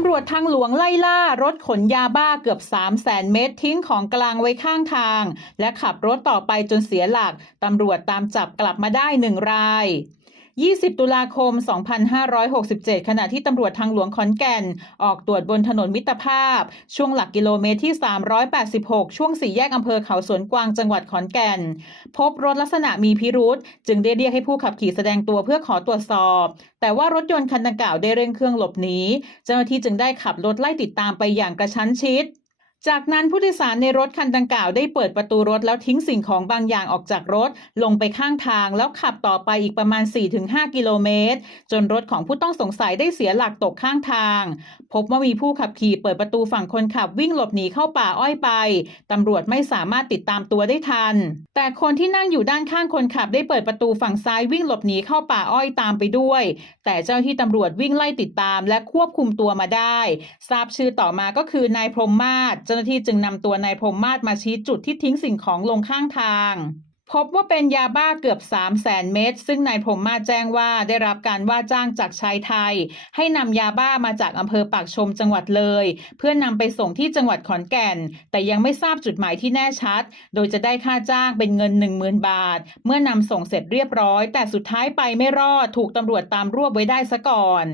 ำรวจทางหลวงไล่ล่ารถขนยาบ้าเกือบ 3 0 0แสนเม็ดทิ้งของกลางไว้ข้างทาง และขับรถต่อไปจนเสียหลัก ตำรวจตามจับกลับมาได้หนึ่งราย 20 ตุลาคม 2567 ขณะที่ตำรวจทางหลวงขอนแก่น ออกตรวจบนถนนมิตรภาพ ช่วงหลักกิโลเมตรที่ 386 ช่วงสี่แยกอำเภอเขาสวนกวางจังหวัดขอนแก่น พบรถลักษณะมีพิรุษ จึงได้เรียกให้ผู้ขับขี่แสดงตัวเพื่อขอตรวจสอบ แต่ว่ารถยนต์คันดังกล่าวได้เร่งเครื่องหลบหนีเจ้าหน้าที่จึงได้ขับรถไล่ติดตามไปอย่างกระชั้นชิด จากนั้นผู้โดยสารในรถคันดังกล่าวได้เปิดประตูรถแล้วทิ้งสิ่งของบางอย่างออกจากรถ ลงไปข้างทางแล้วขับต่อไปอีกประมาณ 4-5 กิโลเมตร จนรถของผู้ต้องสงสัยได้เสียหลักตกข้างทาง พบว่ามีผู้ขับขี่เปิดประตูฝั่งคนขับวิ่งหลบหนีเข้าป่าอ้อยไป ตำรวจไม่สามารถติดตามตัวได้ทัน แต่คนที่นั่งอยู่ด้านข้างคนขับได้เปิดประตูฝั่งซ้ายวิ่งหลบหนีเข้าป่าอ้อยตามไปด้วย แต่เจ้าหน้าที่ตำรวจวิ่งไล่ติดตาม และควบคุมตัวมาได้ ทราบชื่อต่อมาก็คือนายพรหมมาศเจ้าหน้าที่จึงนำตัวนายพรมมาศมาชี้จุดที่ทิ้งสิ่งของลงข้างทาง พบว่าเป็นยาบ้าเกือบ 3 0 0แสนเม็ดซึ่งนายพรมมาศแจ้งว่าได้รับการว่าจ้างจากชายไทย ให้นำยาบ้ามาจากอำเภอปากชมจังหวัดเลย เพื่อนนำไปส่งที่จังหวัดขอนแก่น แต่ยังไม่ทราบจุดหมายที่แน่ชัด โดยจะได้ค่าจ้างเป็นเงิน 10,000 บาท เมื่อนำส่งเสร็จเรียบร้อย แต่สุดท้ายไปไม่รอดถูกตำรวจตามรวบไว้ได้ซะก่อน